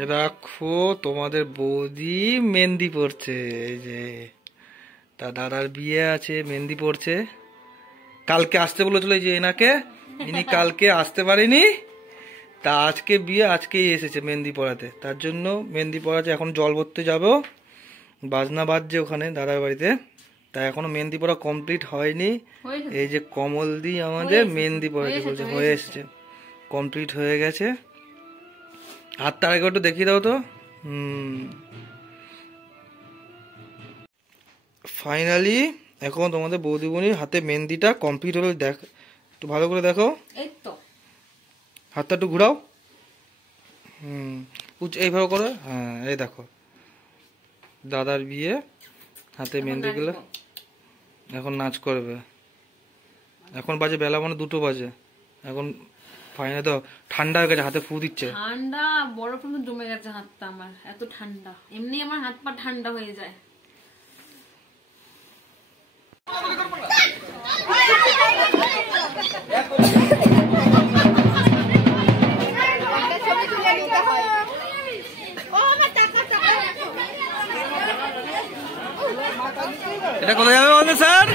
দেখো তোমাদের বৌদি মেহেন্দি পড়ছে। এই যে তা দাদার বিয়ে আছে, মেহেন্দি পড়ছে। কালকে আসতে বলেছিল, এই যে এনাকে, ইনি কালকে আসতে পারেনি, তা আজকে বিয়ে, আজকেই এসেছে মেহেন্দি পড়াতে। তার জন্য মেহেন্দি পড়াচ্ছে। এখন জল ভরতে যাবো, বাজনা বাজছে ওখানে দাদার বাড়িতে। তা এখনো মেহেন্দি পড়া কমপ্লিট হয়নি। এই যে কমল দি আমাদের মেহেন্দি পড়াচ্ছে, বলছে হয়ে এসছে, কমপ্লিট হয়ে গেছে। হাতটা আরেকবার একটু দেখিয়ে দাও তো। ফাইনালি এখন তোমাদের বৌদিমণির হাতে মেহেন্দিটা কমপ্লিট হলো। দেখ একটু ভালো করে দেখো, এই তো হাতটা একটু ঘুরাও। এইভাবে করো। হ্যাঁ, এই দেখো দাদার বিয়ে, হাতে মেহেন্দি গুলো। এখন নাচ করবে। এখন বাজে বেলা মানে 2টো বাজে। এখন ফাইনালি তো ঠান্ডা হয়ে গেছে, হাতে ফু দিচ্ছে। ঠান্ডা বরফ মতো জমে গেছে হাতটা আমার, এত ঠান্ডা। এমনি আমার হাত পা ঠান্ডা হয়ে যায়। এটা কোথায় যাবে বলতে স্যার?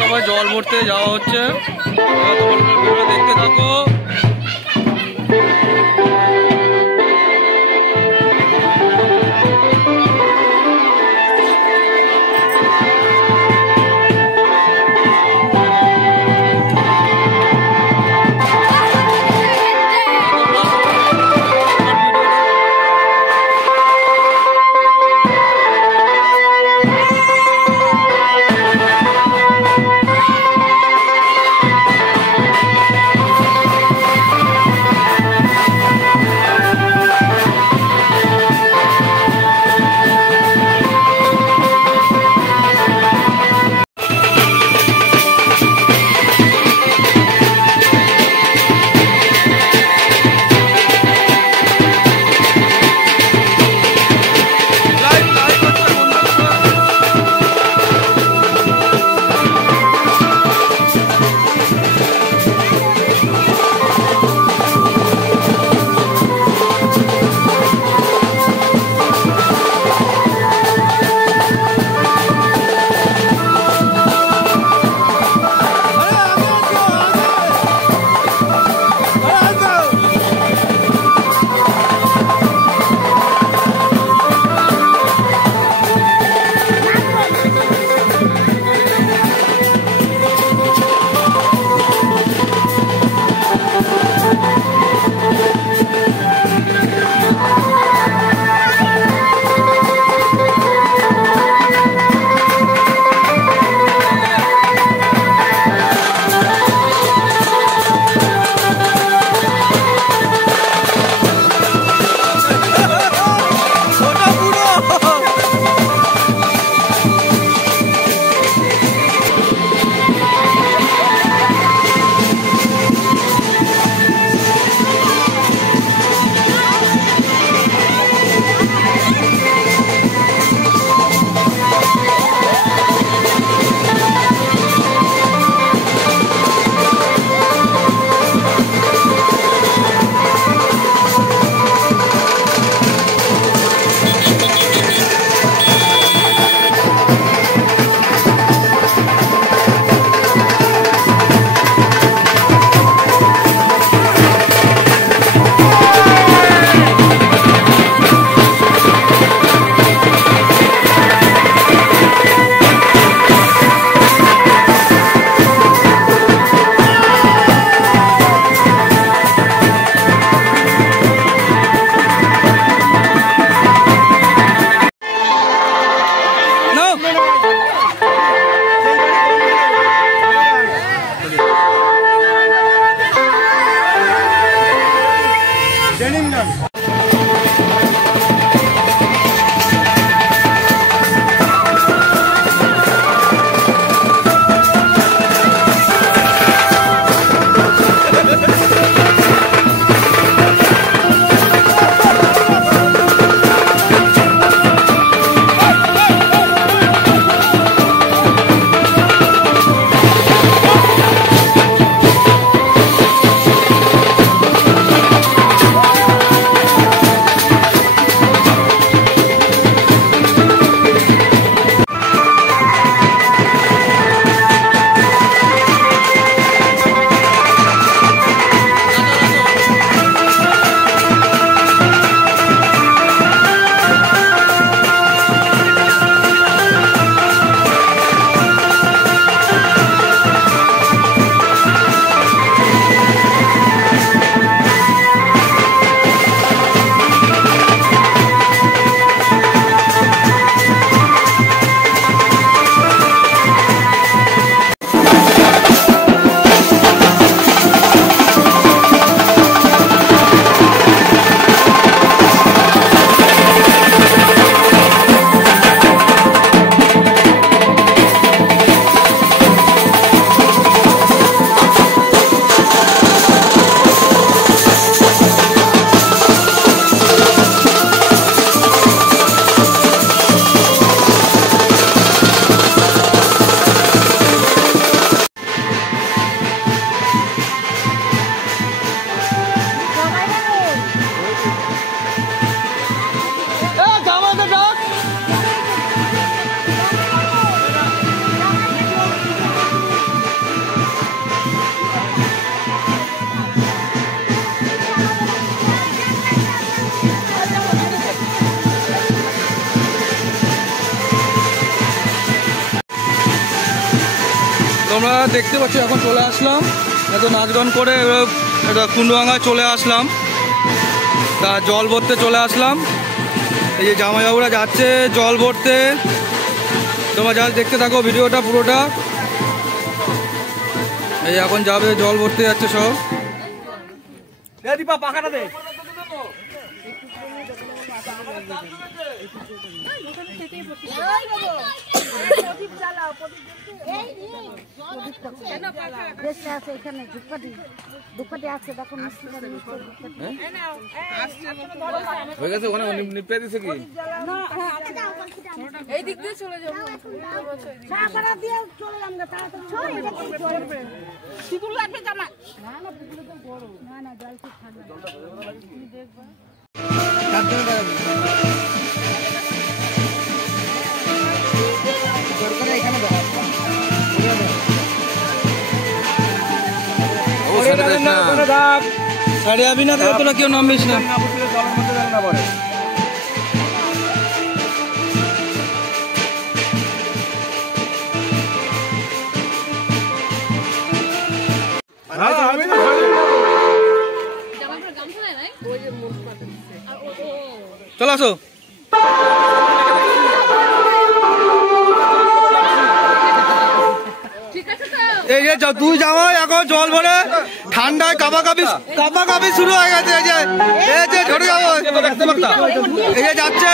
সবাই জল ভরতে যাওয়া হচ্ছে, দেখতে থাকো। আমরা দেখতে পাচ্ছি এখন চলে আসলাম, এত নাচগান করে এটা কুন্ডুভাঙায় চলে আসলাম। তা জল ভরতে চলে আসলাম। এই যে জামাইবাবুরা যাচ্ছে জল ভরতে, তোমরা যা দেখতে থাকো ভিডিওটা পুরোটা। এই এখন যাবে, জল ভরতে যাচ্ছে সব। হয়ে গেছে ওখানে নিপে দিছে কি? এই দিক দিয়ে চলে যাবো। সিঁদুর লাগবে জামা। না জল ঠিক ঠান্ডা। তুমি দেখবা। সাড়ে আবি না, তোরা কেউ নামিস না। চলো আসো। এই যে তুই জামাই এখন জল ভরে ঠান্ডায় কাঁপাকাঁপি শুরু হয়ে গেছে। এই যে ছোট জামাই, এই যে যাচ্ছে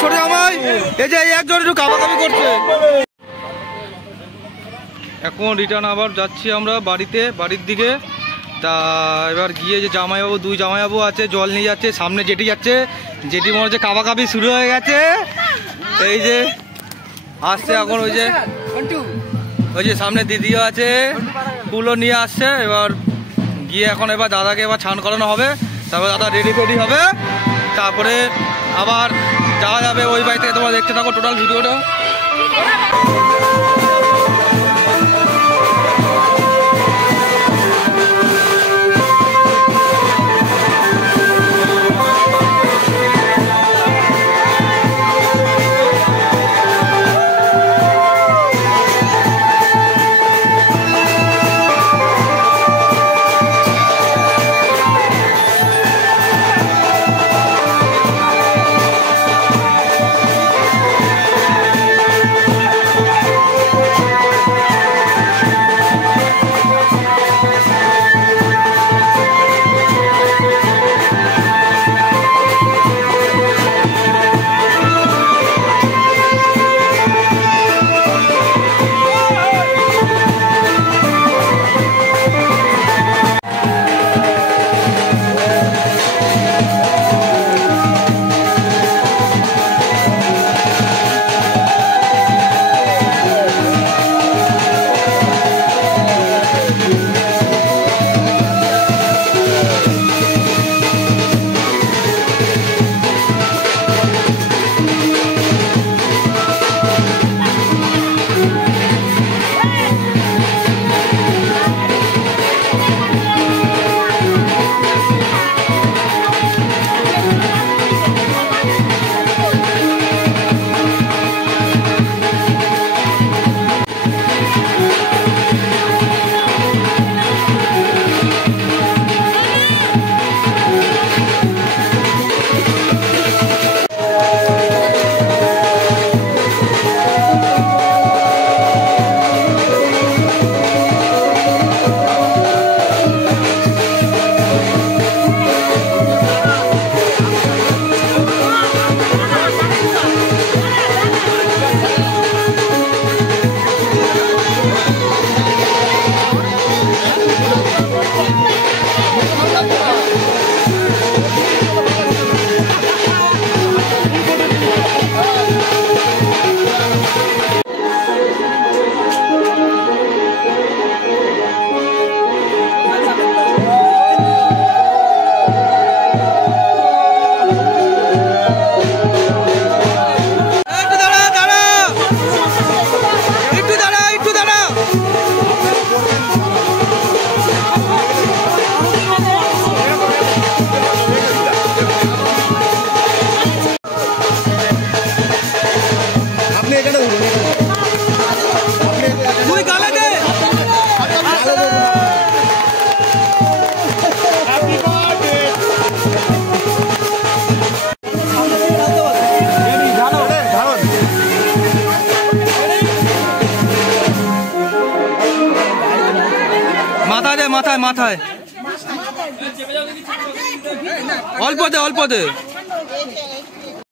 ছোট জামাই, এই যে একজন একটু কাঁপাকাঁপি করছে। এখন রিটার্ন আবার যাচ্ছি আমরা বাড়ির দিকে। তা এবার গিয়ে যে জামাইবাবু, দুই জামাইবাবু আছে, জল নিয়ে যাচ্ছে। সামনে জেঠি যাচ্ছে, জেঠি মনে হচ্ছে কাঁপাকাঁপি শুরু হয়ে গেছে। এই যে আসছে এখন, ওই যে সামনে দিদিও আছে, ফুলও নিয়ে আসছে। এবার গিয়ে এখন দাদাকে ছান করানো হবে, তারপর দাদা রেডি হবে, তারপরে আবার যাওয়া যাবে ওই বাড়ি থেকে। তোমরা দেখতে থাকো টোটাল ভিডিওটা। মাথায়, অল্প দে অল্প দে।